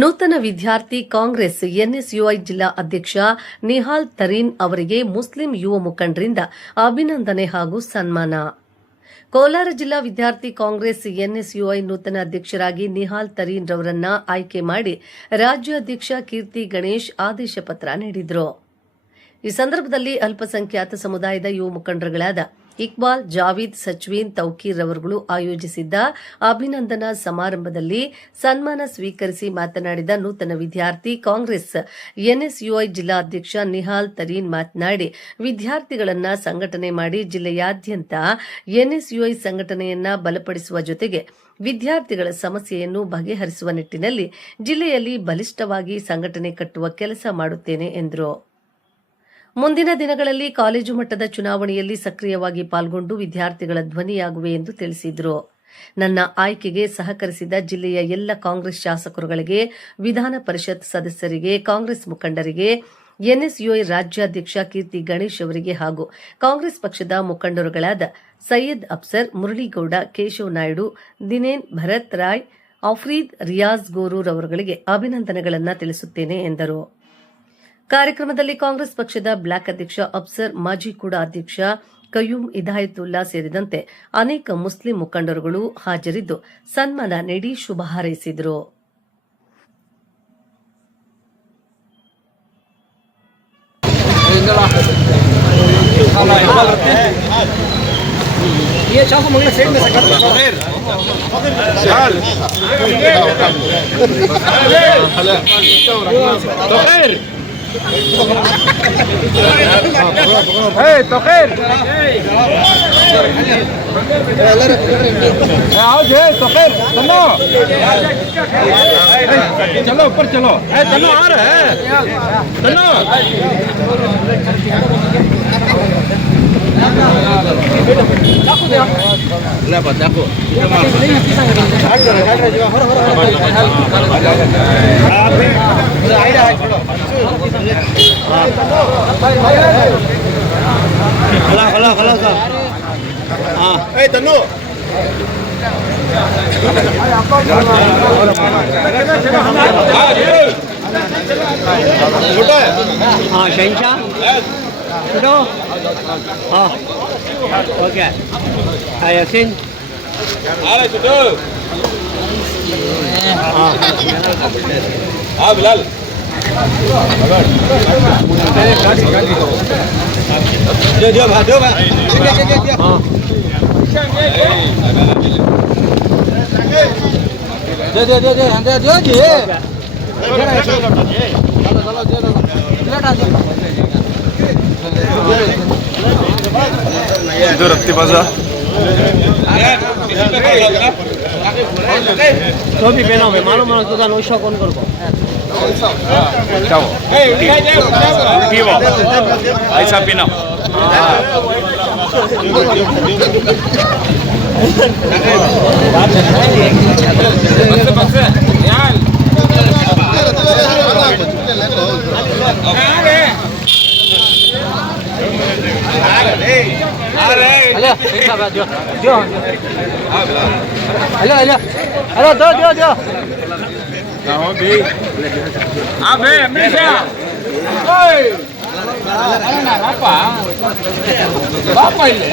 ನೂತನ ವಿದ್ಯಾರ್ಥಿ ಕಾಂಗ್ರೆಸ್ ಎನ್ಎಸ್ಯುಐ ಜಿಲ್ಲಾ ಅಧ್ಯಕ್ಷ ನಿಹಾಲ್ ತರೀನ್ ಅವರಿಗೆ ಮುಸ್ಲಿಂ ಯುವ ಮುಖಂಡರಿಂದ ಅಭಿನಂದನೆ ಹಾಗೂ ಸನ್ಮಾನ. ಕೋಲಾರ ಜಿಲ್ಲಾ ವಿದ್ಯಾರ್ಥಿ ಕಾಂಗ್ರೆಸ್ ಎನ್ಎಸ್ಯುಐ ನೂತನ ಅಧ್ಯಕ್ಷರಾಗಿ ನಿಹಾಲ್ ತರೀನ್ ರವರನ್ನ ಆಯ್ಕೆ ಮಾಡಿ ರಾಜ್ಯ ಅಧ್ಯಕ್ಷ ಕೀರ್ತಿ ಗಣೇಶ್ ಆದೇಶ ಪತ್ರ ನೀಡಿದರು. ಈ ಸಂದರ್ಭದಲ್ಲಿ ಅಲ್ಪಸಂಖ್ಯಾತ ಸಮುದಾಯದ ಯುವ ಮುಖಂಡರುಗಳಾದ ಇಕ್ಬಾಲ್, ಜಾವೀದ್, ಸಚ್ವೀನ್, ತೌಕೀರ್ ರವರುಗಳು ಆಯೋಜಿಸಿದ್ದ ಅಭಿನಂದನಾ ಸಮಾರಂಭದಲ್ಲಿ ಸನ್ಮಾನ ಸ್ವೀಕರಿಸಿ ಮಾತನಾಡಿದ ನೂತನ ವಿದ್ಯಾರ್ಥಿ ಕಾಂಗ್ರೆಸ್ ಎನ್ಎಸ್ಯುಐ ಜಿಲ್ಲಾ ಅಧ್ಯಕ್ಷ ನಿಹಾಲ್ ತರೀನ್ ಮಾತನಾಡಿ, ವಿದ್ಯಾರ್ಥಿಗಳನ್ನ ಸಂಘಟನೆ ಮಾಡಿ ಜಿಲ್ಲೆಯಾದ್ಯಂತ ಎನ್ಎಸ್ಯುಐ ಸಂಘಟನೆಯನ್ನ ಬಲಪಡಿಸುವ ಜೊತೆಗೆ ವಿದ್ಯಾರ್ಥಿಗಳ ಸಮಸ್ಯೆಯನ್ನು ಬಗೆಹರಿಸುವ ನಿಟ್ಟಿನಲ್ಲಿ ಜಿಲ್ಲೆಯಲ್ಲಿ ಬಲಿಷ್ಠವಾಗಿ ಸಂಘಟನೆ ಕಟ್ಟುವ ಕೆಲಸ ಮಾಡುತ್ತೇನೆ ಎಂದರು. ಮುಂದಿನ ದಿನಗಳಲ್ಲಿ ಕಾಲೇಜು ಮಟ್ಟದ ಚುನಾವಣೆಯಲ್ಲಿ ಸಕ್ರಿಯವಾಗಿ ಪಾಲ್ಗೊಂಡು ವಿದ್ಯಾರ್ಥಿಗಳ ಧ್ವನಿಯಾಗುವೆ ಎಂದು ತಿಳಿಸಿದರು. ನನ್ನ ಆಯ್ಕೆಗೆ ಸಹಕರಿಸಿದ ಜಿಲ್ಲೆಯ ಎಲ್ಲ ಕಾಂಗ್ರೆಸ್ ಶಾಸಕರುಗಳಿಗೆ, ವಿಧಾನ ಪರಿಷತ್ ಸದಸ್ಯರಿಗೆ, ಕಾಂಗ್ರೆಸ್ ಮುಖಂಡರಿಗೆ, ಎನ್ಎಸ್ಯುಐ ರಾಜ್ಯಾಧ್ಯಕ್ಷ ಕೀರ್ತಿ ಗಣೇಶ್ ಅವರಿಗೆ ಹಾಗೂ ಕಾಂಗ್ರೆಸ್ ಪಕ್ಷದ ಮುಖಂಡರುಗಳಾದ ಸೈಯದ್ ಅಫ್ಸರ್, ಮುರಳೀಗೌಡ, ಕೇಶವ್ ನಾಯ್ಡು, ದಿನೇನ್, ಭರತ್ ರಾಯ್, ಆಫ್ರೀದ್, ರಿಯಾಜ್ ಗೋರೂರ್ ಅವರುಗಳಿಗೆ ಅಭಿನಂದನೆಗಳನ್ನು ತಿಳಿಸುತ್ತೇನೆ ಎಂದರು. ಕಾರ್ಯಕ್ರಮದಲ್ಲಿ ಕಾಂಗ್ರೆಸ್ ಪಕ್ಷದ ಬ್ಲಾಕ್ ಅಧ್ಯಕ್ಷ ಅಫ್ಸರ್, ಮಾಜಿ ಕೂಡ ಅಧ್ಯಕ್ಷ ಕಯ್ಯೂಮ್ ಇದಾಯತುಲ್ಲಾ ಸೇರಿದಂತೆ ಅನೇಕ ಮುಸ್ಲಿಂ ಮುಖಂಡರುಗಳು ಹಾಜರಿದ್ದು ಸನ್ಮಾನ ನೀಡಿ ಶುಭ ಹಾರೈಸಿದರು. चलो ऊपर चलो, चलो आ रहा है, चलो चाकू खला सर. हाँ तन्नू हाँ शहनशाह छोटो. हाँ ओके. हाँ यासीन हाँ बिलाल दो भाई हाँ दो जी इधर रत्ती बाजा तो भी पहना मैं मालूम तो का नोशा कौन कर को जाओ पीवो ऐसा पीना बस यार हेलो दो अबे हमेशा बापा इल्ले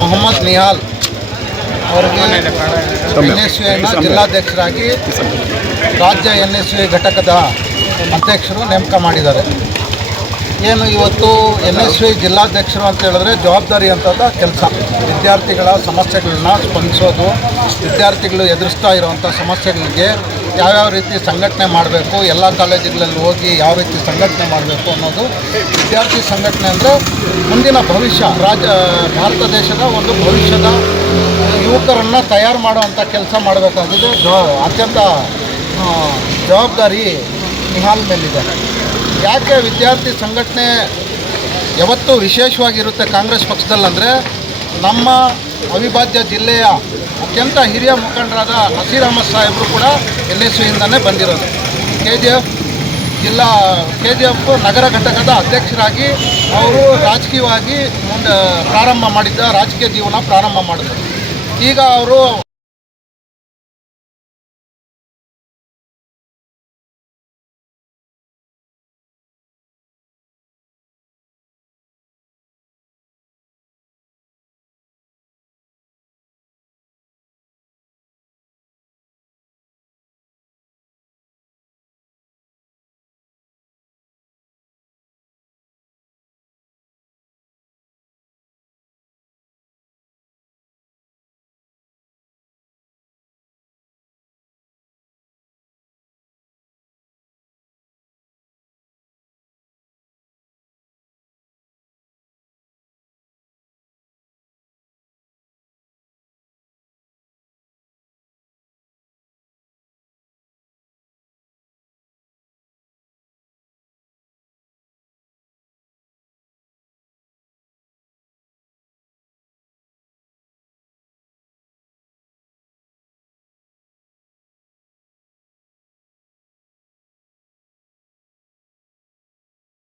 ಮೊಹಮ್ಮದ್ ನಿಹಾಲ್ ಅವರಿಗೆ NSUನ ಜಿಲ್ಲಾಧ್ಯಕ್ಷರಾಗಿ ರಾಜ್ಯ NSU ಘಟಕದ ಅಧ್ಯಕ್ಷರು ನೇಮಕ ಮಾಡಿದ್ದಾರೆ. ಏನು ಇವತ್ತು NSU ಜಿಲ್ಲಾಧ್ಯಕ್ಷರು ಅಂತ ಹೇಳಿದ್ರೆ ಜವಾಬ್ದಾರಿ ಅಂತದ ಕೆಲಸ. ವಿದ್ಯಾರ್ಥಿಗಳ ಸಮಸ್ಯೆಗಳನ್ನ ಸ್ಪಂದಿಸೋದು, ವಿದ್ಯಾರ್ಥಿಗಳು ಎದುರಿಸ್ತಾ ಇರುವಂಥ ಸಮಸ್ಯೆಗಳಿಗೆ ಯಾವ್ಯಾವ ರೀತಿ ಸಂಘಟನೆ ಮಾಡಬೇಕು, ಎಲ್ಲ ಕಾಲೇಜುಗಳಲ್ಲಿ ಹೋಗಿ ಯಾವ ರೀತಿ ಸಂಘಟನೆ ಮಾಡಬೇಕು ಅನ್ನೋದು. ವಿದ್ಯಾರ್ಥಿ ಸಂಘಟನೆ ಅಂದರೆ ಮುಂದಿನ ಭವಿಷ್ಯ, ಭಾರತ ದೇಶದ ಒಂದು ಭವಿಷ್ಯದ ಯುವಕರನ್ನು ತಯಾರು ಮಾಡುವಂಥ ಕೆಲಸ ಮಾಡಬೇಕಾಗಿದೆ. ಅತ್ಯಂತ ಜವಾಬ್ದಾರಿ ನಿಹಾಲ್ ಮೇಲಿದೆ. ಯಾಕೆ ವಿದ್ಯಾರ್ಥಿ ಸಂಘಟನೆ ಯಾವತ್ತೂ ವಿಶೇಷವಾಗಿರುತ್ತೆ ಕಾಂಗ್ರೆಸ್ ಪಕ್ಷದಲ್ಲಂದರೆ, ನಮ್ಮ ಅವಿಭಾಜ್ಯ ಜಿಲ್ಲೆಯ ಅತ್ಯಂತ ಹಿರಿಯ ಮುಖಂಡರಾದ ನಸೀರ್ ಅಹಮದ್ ಸಾಹೇಬರು ಕೂಡ NSUಯಿಂದನೇ ಬಂದಿರೋದು. KGF ನಗರ ಘಟಕದ ಅಧ್ಯಕ್ಷರಾಗಿ ಅವರು ರಾಜಕೀಯವಾಗಿ ಪ್ರಾರಂಭ ಮಾಡಿದ್ದ ರಾಜಕೀಯ ಜೀವನ ಪ್ರಾರಂಭ ಮಾಡಿದ್ರು. ಈಗ ಅವರು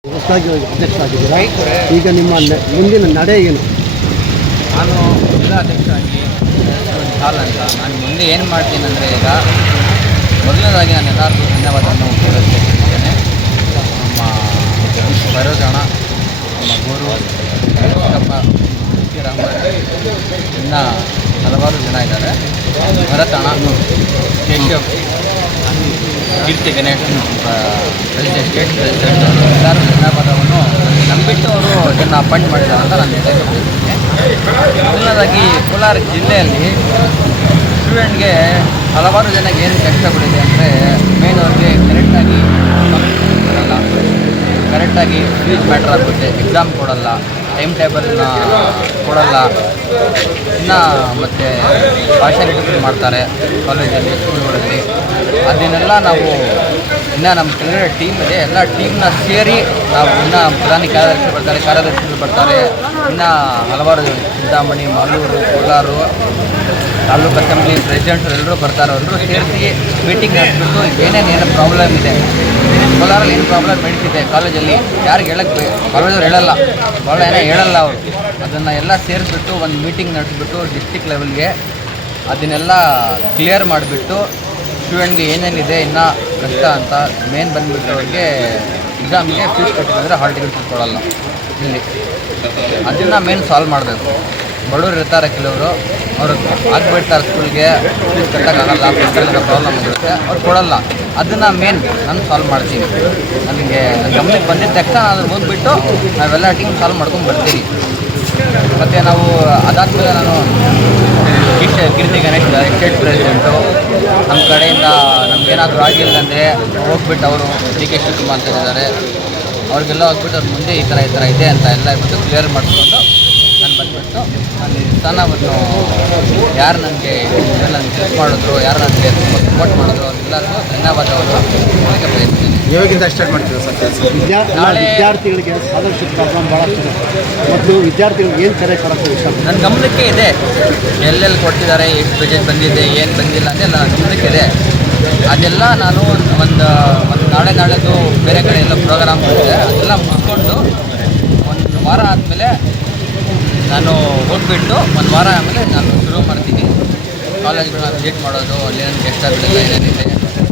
ಹೊಸದಾಗಿ ಅಧ್ಯಕ್ಷರಾಗಿದ್ದೀರಾ. ಈಗ ನಿಮ್ಮ ಮುಂದಿನ ನಡೆ ಏನು? ನಾನು ಜಿಲ್ಲಾ ಅಧ್ಯಕ್ಷರಾಗಿ ಹಾಲ್ ಅಂತ ನಾನು ಮುಂದೆ ಏನು ಮಾಡ್ತೀನಿ ಅಂದರೆ, ಈಗ ಮೊದಲನೇದಾಗಿ ನಾನು ಎಲ್ಲರಿಗೂ ಧನ್ಯವಾದವನ್ನು ತಿಳಿಸ್ತೇನೆ. ನಮ್ಮ ಭೈರವಜಾಣ, ನಮ್ಮ ಗೋರು, ಚಿಕ್ಕಪ್ಪ, ರಹಮತ್, ಇನ್ನು ಹಲವಾರು ಜನ ಇದ್ದಾರೆ. ಭರತಣ್ಣ, ಕೇಶವ್, ಕೀರ್ತಿ ಗಣೇಶ್, ಪ್ರೆಸಿಡೆಂಟ್, ಸ್ಟೇಟ್ ಪ್ರೆಸಿಡೆಂಟ್ ಎಲ್ಲರೂ ಧನ್ಯವಾದವನ್ನು ನಂಬಿಟ್ಟು ಅವರು ಇದನ್ನು ಅಪಾಯಿಂಟ್ ಮಾಡಿದ್ದಾರೆ ಅಂತ ನಾನು ಹೇಳಕ್ಕೆ ಬಯಸ್ತೀನಿ. ಮೊದಲನೇದಾಗಿ ಕೋಲಾರ ಜಿಲ್ಲೆಯಲ್ಲಿ ಸ್ಟೂಡೆಂಟ್ಗೆ ಹಲವಾರು ಜನಕ್ಕೆ ಏನು ಕಷ್ಟಗಳಿದೆ ಅಂದರೆ ಮೇನ್ ಅವ್ರಿಗೆ ಕರೆಕ್ಟಾಗಿ ಫೀಸ್ ಮ್ಯಾಟ್ರ್ ಆಗುತ್ತೆ, ಎಕ್ಸಾಮ್ ಕೊಡಲ್ಲ, ಟೈಮ್ ಟೇಬಲ್ನ ಕೊಡಲ್ಲ, ಇನ್ನು ಮತ್ತು ಭಾಷೆ ರಿಟರ್ನ್ ಮಾಡ್ತಾರೆ ಕಾಲೇಜಲ್ಲಿ, ಸ್ಕೂಲ್ಗಳಲ್ಲಿ. ಅದನ್ನೆಲ್ಲ ನಾವು ಇನ್ನು ನಮ್ಮ ಕೆಳಗಡೆ ಟೀಮ್ ಇದೆ, ಎಲ್ಲ ಟೀಮ್ನ ಸೇರಿ ನಾವು ಇನ್ನು ಪ್ರಧಾನಿ ಕಾರ್ಯದರ್ಶಿಗಳು ಬರ್ತಾರೆ, ಇನ್ನು ಹಲವಾರು ಚಿಂತಾಮಣಿ, ಮಾಲೂರು, ಕೋಲಾರು ತಾಲೂಕು ಅಸೆಂಬ್ಲಿ ಪ್ರೆಸಿಡೆಂಟ್ರು ಎಲ್ಲರೂ ಬರ್ತಾರೆ. ಎಲ್ಲರೂ ಸೇರಿಸಿ ಮೀಟಿಂಗ್ ನಡೆಸ್ಬಿಟ್ಟು ಏನೇನು ಪ್ರಾಬ್ಲಮ್ ಇದೆ, ಕೋಲಾರಲ್ಲಿ ಏನು ಪ್ರಾಬ್ಲಮ್ ನಡೀತಿದೆ ಕಾಲೇಜಲ್ಲಿ, ಯಾರಿಗೆ ಹೇಳಕ್ಕೆ ಕಾಲೇಜವ್ರು ಹೇಳಲ್ಲ, ಭಾಳ ಹೇಳಲ್ಲ ಅವರು. ಅದನ್ನು ಎಲ್ಲ ಸೇರಿಸ್ಬಿಟ್ಟು ಒಂದು ಮೀಟಿಂಗ್ ನಡೆಸ್ಬಿಟ್ಟು ಡಿಸ್ಟಿಕ್ ಲೆವೆಲ್ಗೆ ಅದನ್ನೆಲ್ಲ ಕ್ಲಿಯರ್ ಮಾಡಿಬಿಟ್ಟು ಸ್ಟೂಡೆಂಟ್ಗೆ ಏನೇನಿದೆ ಇನ್ನೂ ಕಷ್ಟ ಅಂತ ಮೇನ್ ಬಂದುಬಿಟ್ಟು ಅವ್ರಿಗೆ ಎಕ್ಸಾಮಿಗೆ ಫೀಸ್ ಕಟ್ಟಿದ್ರೆ ಹಾಲ್ ಟಿಕೆಟ್ ಕೊಡಲ್ಲ ಇಲ್ಲಿ. ಅದನ್ನು ಮೇನ್ ಸಾಲ್ವ್ ಮಾಡಬೇಕು. ಬಡವರು ಇರ್ತಾರೆ ಕೆಲವರು, ಅವರು ಆಗ್ಬಿಡ್ತಾರೆ ಸ್ಕೂಲ್ಗೆ, ಫೀಸ್ ಕಟ್ಟೋಕ್ಕಾಗಲ್ಲ, ಫೀಸ್ಗಳಿಂದ ಪ್ರಾಬ್ಲಮ್ ಆಗಿರುತ್ತೆ, ಅವ್ರು ಕೊಡಲ್ಲ. ಅದನ್ನು ಮೇನ್ ನಾನು ಸಾಲ್ವ್ ಮಾಡ್ತೀನಿ. ನನಗೆ ಗಮನಕ್ಕೆ ಬಂದಿದ್ದ ತಕ್ಷಣ ಅದ್ರ ಹೋಗ್ಬಿಟ್ಟು ನಾವೆಲ್ಲ ಟೀಮ್ ಸಾಲ್ವ್ ಮಾಡ್ಕೊಂಡು ಬರ್ತೀವಿ. ಮತ್ತು ನಾವು ಅದಾದಮೇಲೆ ನಾನು ಕೀರ್ತಿ ಗಣೇಶ್ ಸ್ಟೇಟ್ ಪ್ರೆಸಿಡೆಂಟು, ನಮ್ಮ ಕಡೆಯಿಂದ ನಮಗೇನಾದರೂ ಆಗಿಲ್ಲ ಅಂದರೆ ಹೋಗ್ಬಿಟ್ಟು ಅವರು ಡಿ ಕೆ ಶಿವಕುಮಾರ್ ಅಂತ ಇದ್ದಾರೆ, ಅವ್ರಿಗೆಲ್ಲ ಹೋಗ್ಬಿಟ್ಟು ಅವ್ರ ಮುಂದೆ ಈ ಥರ ಇದೆ ಅಂತ ಎಲ್ಲ ಬಿಟ್ಟು ಕ್ಲಿಯರ್ ಮಾಡಿಸ್ಕೊಂಡು ನಾನು ಬಂದುಬಿಟ್ಟು ನಾನು ಈ ಸ್ಥಾನವನ್ನು ಯಾರು ನನಗೆ ಹೆಲ್ಪ್ ಮಾಡಿದ್ರು, ಯಾರು ನನಗೆ ತುಂಬ ಸಪೋರ್ಟ್ ಮಾಡಿದ್ರು ಅವ್ರಿಗೆಲ್ಲರಿಗೂ ಧನ್ಯವಾದವನ್ನು ಹೇಳಕ್ಕೆ ಬಯಸ್ತೀನಿ. ಇವಾಗಿಂದ ಸ್ಟಾರ್ಟ್ ಮಾಡ್ತೀವಿ ಸರ್. ನಾಳೆ ವಿದ್ಯಾರ್ಥಿಗಳಿಗೆ ಸ್ಕಾಲರ್ಶಿಪ್ ಪ್ರಾಬ್ಲಮ್ ಭಾಳಷ್ಟಿದೆ ಮತ್ತು ವಿದ್ಯಾರ್ಥಿಗಳಿಗೆ ಏನು ಕರೆ ಕೊಡೋಕ್ಕೆ ಇಷ್ಟ? ನನ್ನ ಗಮನಕ್ಕೆ ಇದೆ, ಎಲ್ಲೆಲ್ಲಿ ಕೊಡ್ತಿದ್ದಾರೆ, ಎಷ್ಟು ಬಜೆಟ್ ಬಂದಿದೆ, ಏನು ಬಂದಿಲ್ಲ ಅಂತೆಲ್ಲ ನನ್ನ ಗಮನಕ್ಕೆ ಇದೆ. ಅದೆಲ್ಲ ನಾನು ಒಂದು ನಾಳೆದು ಬೇರೆ ಕಡೆ ಎಲ್ಲ ಪ್ರೋಗ್ರಾಮ್ ಮಾಡಿದೆ, ಅದೆಲ್ಲ ಮುಗಿಸ್ಕೊಂಡು ಒಂದು ವಾರ ಆದಮೇಲೆ ನಾನು ಹೋಗ್ಬಿಟ್ಟು ಒಂದು ವಾರ ಆದಮೇಲೆ ನಾನು ಶುರು ಮಾಡ್ತೀನಿ ಕಾಲೇಜ್ಗಳನ್ನ ವಿಸಿಟ್ ಮಾಡೋದು, ಅಲ್ಲಿ ನನಗೆ ಎಷ್ಟಾಗಲಿಲ್ಲ ಏನೇನಿದೆ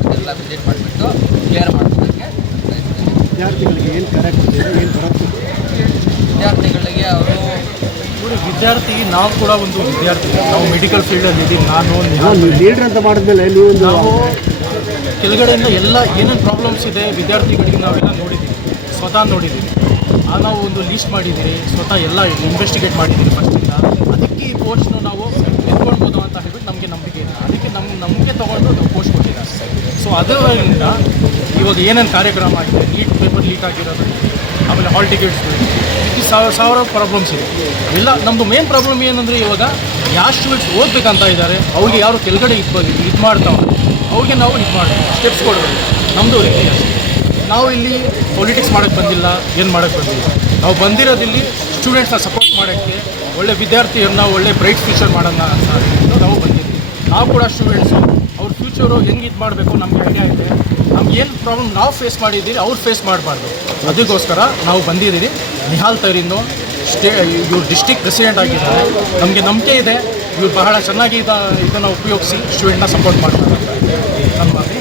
ಅದೆಲ್ಲ ವಿಸಿಟ್ ಮಾಡಿಬಿಟ್ಟು ಕ್ಲಿಯರ್ ಮಾಡ್ಕೊಳ್ಳೋಕ್ಕೆ ಬಯಸ್ತೀನಿ. ವಿದ್ಯಾರ್ಥಿಗಳಿಗೆ ಏನು ಕರೆ ಕೊಡ್ತೀವಿ, ಏನು ಬರೋದು? ವಿದ್ಯಾರ್ಥಿಗಳಿಗೆ ಅವರು ವಿದ್ಯಾರ್ಥಿ ನಾವು ಕೂಡ ಒಂದು ವಿದ್ಯಾರ್ಥಿ, ನಾವು ಮೆಡಿಕಲ್ ಫೀಲ್ಡಲ್ಲಿ ಇದ್ದೀವಿ. ನೀವು ಲೀಡ್ರ್ ಅಂತ ಮಾಡಿದ್ಮೇಲೆ ನೀವೊಂದು ನಾವು ಕೆಳಗಡೆಯಿಂದ ಎಲ್ಲ ಏನೇನು ಪ್ರಾಬ್ಲಮ್ಸ್ ಇದೆ ವಿದ್ಯಾರ್ಥಿಗಳಿಗೆ ನಾವೆಲ್ಲ ನೋಡಿದ್ದೀವಿ, ಸ್ವತಃ ನೋಡಿದ್ದೀವಿ. ನಾವು ಒಂದು ಲೀಸ್ಟ್ ಮಾಡಿದ್ದೀರಿ, ಸ್ವತಃ ಎಲ್ಲ ಇನ್ವೆಸ್ಟಿಗೇಟ್ ಮಾಡಿದ್ದೀರಿ ಫಸ್ಟಿಂದ. ಅದಕ್ಕೆ ಈ ಪೋಸ್ಟ್ನು ನಾವು ಎತ್ಕೊಳ್ಬೋದು ಅಂತ ಹೇಳ್ಬಿಟ್ಟು ನಮಗೆ ನಂಬಿಕೆ ಇದೆ. ಅದಕ್ಕೆ ನಮಗೆ ತೊಗೊಂಡು ನಾವು ಪೋಸ್ಟ್ ಕೊಟ್ಟಿದ್ದಾರೆ. ಸೊ ಅದರಿಂದ ಇವಾಗ ಏನೇನು ಕಾರ್ಯಕ್ರಮ ಆಗಿದೆ, ಪೇಪರ್ ಲೀಕ್ ಆಗಿರೋದು, ಆಮೇಲೆ ಹಾಲ್ ಟಿಕೆಟ್ಸ್, ಇದು ಸಾವಿರ ಪ್ರಾಬ್ಲಮ್ಸ್ ಇದೆ. ಇಲ್ಲ ನಮ್ಮದು ಮೇನ್ ಪ್ರಾಬ್ಲಮ್ ಏನಂದರೆ ಇವಾಗ ಯಾವ ಸ್ಟೂಡೆಂಟ್ಸ್ ಓದಬೇಕಂತ ಇದ್ದಾರೆ ಅವ್ರಿಗೆ ಯಾರು ಕೆಳಗಡೆ ಇದು ಮಾಡ್ತಾವೆ ಅವ್ರಿಗೆ ನಾವು ಇದು ಮಾಡ್ತೀವಿ, ಸ್ಟೆಪ್ಸ್ ಕೊಡಬೇಕು. ನಮ್ಮದು ರೀತಿ ಅಷ್ಟೇ. ನಾವು ಇಲ್ಲಿ ಪೊಲಿಟಿಕ್ಸ್ ಮಾಡೋಕ್ಕೆ ಬಂದಿಲ್ಲ, ಏನು ಮಾಡೋಕ್ಕೆ ಬಂದಿಲ್ಲ. ನಾವು ಬಂದಿರೋದಿಲ್ಲಿ ಸ್ಟೂಡೆಂಟ್ಸ್ನ ಸಪೋರ್ಟ್ ಮಾಡೋಕ್ಕೆ, ಒಳ್ಳೆ ವಿದ್ಯಾರ್ಥಿಯನ್ನ ಒಳ್ಳೆ ಬ್ರೈಟ್ ಫ್ಯೂಚರ್ ಮಾಡೋಣ ಅಂತ ನಾವು ಬಂದಿದ್ದೀವಿ. ನಾವು ಕೂಡ ಸ್ಟೂಡೆಂಟ್ಸು, ಅವ್ರ ಫ್ಯೂಚರು ಹೆಂಗೆ ಇದು ಮಾಡಬೇಕು ನಮಗೆ ಐಡಿಯಾ ಇದೆ. ನಮ್ಗೆ ಏನು ಪ್ರಾಬ್ಲಮ್ ನಾವು ಫೇಸ್ ಮಾಡಿದ್ದೀರಿ ಅವ್ರು ಫೇಸ್ ಮಾಡಬಾರ್ದು, ಅದಕ್ಕೋಸ್ಕರ ನಾವು ಬಂದಿದ್ದೀರಿ. ನಿಹಾಲ್ ತರೀನು ಇವ್ರು ಡಿಸ್ಟಿಕ್ ಪ್ರೆಸಿಡೆಂಟ್ ಆಗಿದ್ದಾರೆ. ನಮಗೆ ನಂಬಿಕೆ ಇದೆ ಇವ್ರು ಬಹಳ ಚೆನ್ನಾಗಿ ಇದನ್ನು ಉಪಯೋಗಿಸಿ ಸ್ಟೂಡೆಂಟ್ನ ಸಪೋರ್ಟ್ ಮಾಡ್ತಾರೆ ಅಂತ ನನ್ನ ಮಾತು.